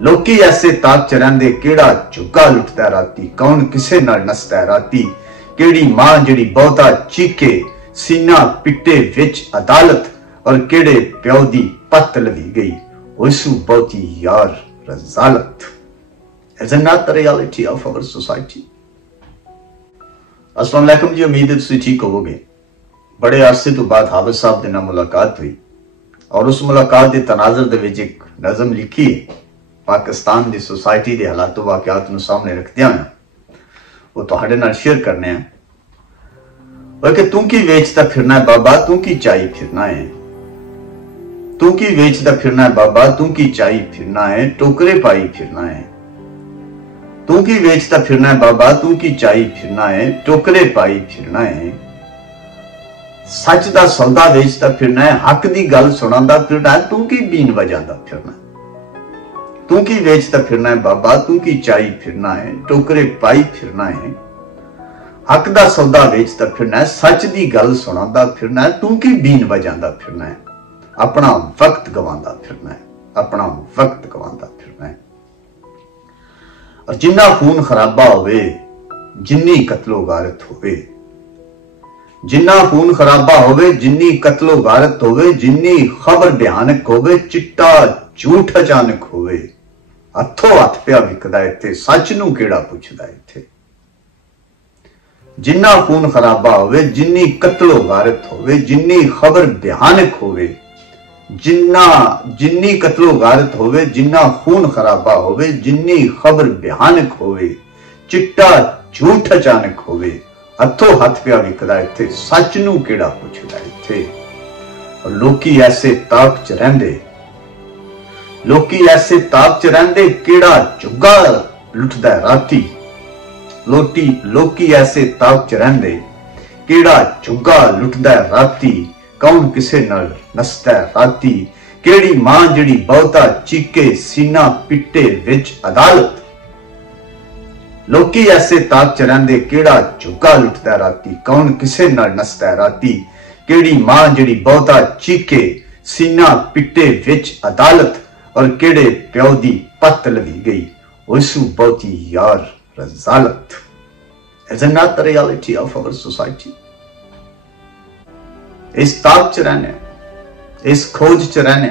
लोकी ऐसे ताक च रहिंदे केड़ा झुग्गा लुटदा राती, कौन किसे नाल नसदा राती, केड़ी मां जिहड़ी बहुता चीके सीना पिट्टे विच अदालत, और केड़े प्यो दी पत्त लवी गई उसू बहुती यार रजालत। Is it not the reality of our society? अस्सलाम वालेकुम जी, उम्मीद है तुसीं ठीक होवोगे। बड़े अरसे तो बाद हाफिज साहब दे नाल मुलाकात हुई और उस मुलाकात के तनाजर दे विच एक नज़म लिखी है पाकिस्तान की सोसाइटी के हालातों वाकयात नूं सामने रखते हुए वो तुहाडे नाल शेयर करने हैं। और कि तू की वेचता फिरना है बाबा, तू की चाई फिरना है, तू की वेचता फिरना है बाबा, तू की चाई फिरना है, टोकरे पाई फिरना है, तू की वेचता फिरना है बाबा, तू की चाई फिरना है, टोकरे पाई फिरना है, सच दा सौदा वेचता फिरना है, हक दी गल सुनांदा फिरना है, तू की बीन वजांदा फिरना है, तू की वेचता फिरना है बाबा, तू की चाई फिरना है, टोकरे पाई फिरना है, हक दा सौदा वेचता फिरना है, सच दी गल सुनांदा फिरना है, तू की बीन वजांदा फिरना है, अपना वक्त गवांदा फिरना है, अपना वक्त गवांदा फिरना है। और जिन्ना खून खराबा होवे, जिन्नी कत्लो गारत होवे, जिन्ना खून खराबा होवे, जिन्नी कत्लो गारत होवे, जिन्नी खबर भयानक होवे, चिट्टा झूठ अचानक होवे, हथों हथ पिया विकदा इत्थे, सच नूं किहड़ा पुछदा इत्थे। जिन्ना खून खराबा होवे, जिन्नी कत्लो गारत होवे, जिन्नी खबर भयानक होवे, जिन्नी कत्लो गारत होवे, जिन्ना खून खराबा होवे, जिन्नी खबर भयानक होवे, चिट्टा झूठ अचानक होवे, हथों हथ पिया विकदा इत्थे, सच नूं किहड़ा पुछदा इत्थे। और लोकी ऐसे ताक च रहिंदे, लोकी ऐसे ताक च रहिंदे केड़ा झुग्गा लुटदा राती, लोकी ऐसे ताक च रहिंदे केड़ा झुग्गा लुटदा राती, कौन किसे नाल नसदा राती, केड़ी मां जिहड़ी बहुता चीके सीना पिट्टे विच अदालत, लोकी ऐसे ताक च रहिंदे केड़ा झुग्गा लुटदा राती, कौन किसे नाल नसदा राती, केड़ी मां जिहड़ी बहुता चीके सीना पिट्टे विच अदालत, और केड़े प्यो दी पत्त लवी गई उसू बहुती यार रजालत। Is it not the reality of our society? इस ताक च रहने, इस खोज च रहने,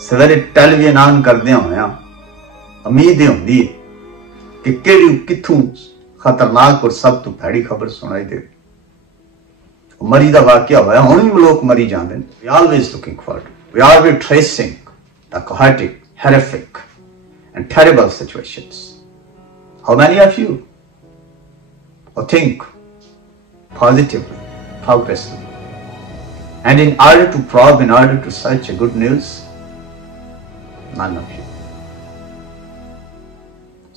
सवेरे टेलीविजन ऑन करदे होया उम्मीद होंदी है कि केड़ी किथों खतरनाक और सब तो भैड़ी खबर सुनाई दे। मरी दा वाकया होया, हुण भी लोग मरी जांदे ने। We always looking forward, we are tracing the chaotic, horrific and terrible situations. How many of you think positively, progressively, and in order to probe, in order to search a good news? None of you.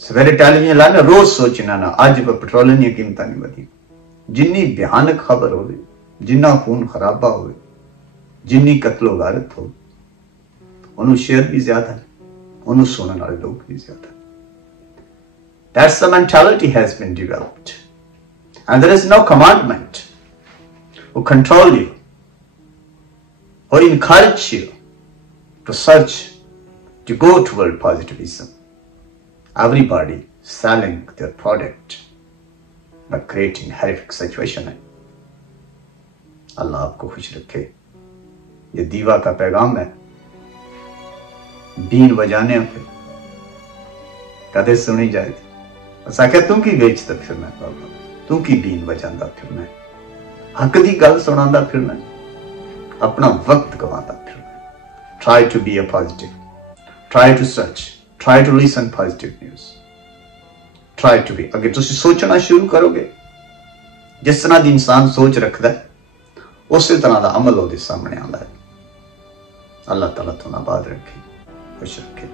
सवेरे television लाने रोज सोचना ना अज petrol दी कीमतां नहीं वधी, जिन्नी भयानक खबर होवे, जिन्ना खून खराबा होवे, जिन्नी कत्लो गारत हो, उन्होंने शेयर भी ज्यादा है, उन्होंने सुनने वाले लोग भी ज्यादा है। That's the mentality has been developed. And there is no commandment who control you or encourage you to search, to go toward positivism. Everybody selling their product but creating horrific situation. अल्लाह आपको खुश रखे। ये दीवा का पैगाम है, been बजाने पे कदे सुनी जाए थी। आख्या तू की वेचता फिरना है बाबा, तू की बीन बजांदा फिरना है, हक दी गल सुनांदा फिरना है, अपना वक्त गवांदा फिरना है। Try to be a positive, try to search, try to listen positive news, try to be। अगर तुसी सोचना शुरू करोगे, जिस तरह दी इंसान सोच रखदा है उसी तरह का अमल उसके सामने आता है। अल्लाह ताला तुहानू आबाद रखे, खुश रखे।